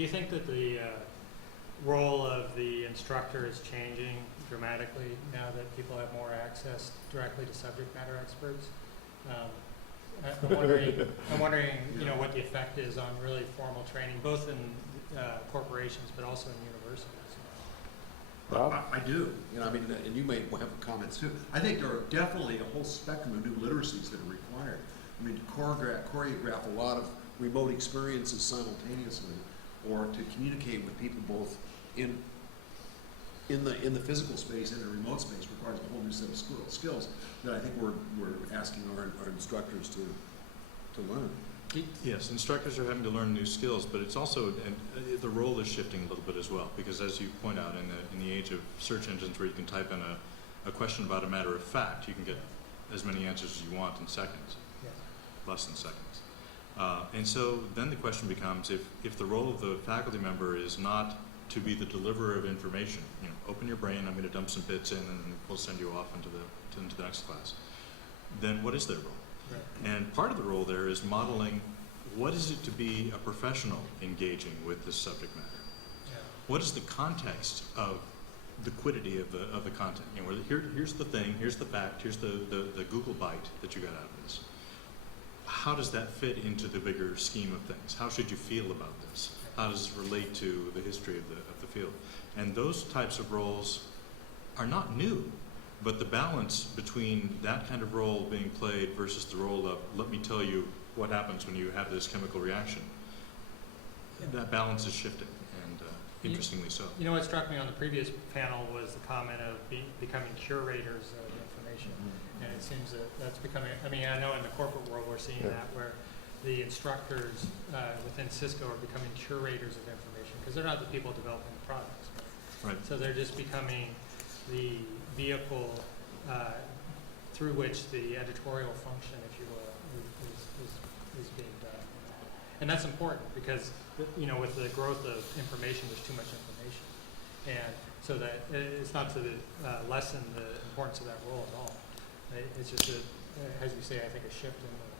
Do you think that the role of the instructor is changing dramatically now that people have more access directly to subject matter experts? I'm wondering, you know, what the effect is on really formal training, both in corporations but also in universities. Rob? I do. You know, I mean, and you may have comments too. I think there are definitely a whole spectrum of new literacies that are required. I mean, to choreograph a lot of remote experiences simultaneously, or to communicate with people both in the physical space and the remote space requires a whole new set of skills that I think we're asking our instructors to learn. Yes, instructors are having to learn new skills, but it's also, and the role is shifting a little bit as well, because as you point out, in the age of search engines where you can type in a question about a matter of fact, you can get as many answers as you want in seconds, less than seconds. And so then the question becomes, if the role of the faculty member is not to be the deliverer of information, you know, open your brain, I'm going to dump some bits in, and we'll send you off into the next class, then what is their role? Right. And part of the role there is modeling what is it to be a professional engaging with this subject matter. Yeah. What is the context of the quiddity of the content? You know, here's the thing, here's the fact, here's the Google bite that you got out of this. How does that fit into the bigger scheme of things? How should you feel about this? How does it relate to the history of the field? And those types of roles are not new. But the balance between that kind of role being played versus the role of, let me tell you what happens when you have this chemical reaction, that balance is shifting, and interestingly so. You know what struck me on the previous panel was the comment of becoming curators of information. Mm-hmm. And it seems that that's becoming, I mean, I know in the corporate world we're seeing that, where the instructors within Cisco are becoming curators of information, because they're not the people developing the products. Right? So they're just becoming the vehicle through which the editorial function, if you will, is being done. And that's important because, you know, with the growth of information, there's too much information. And so that it's not to lessen the importance of that role at all. It's just, as you say, I think a shift in the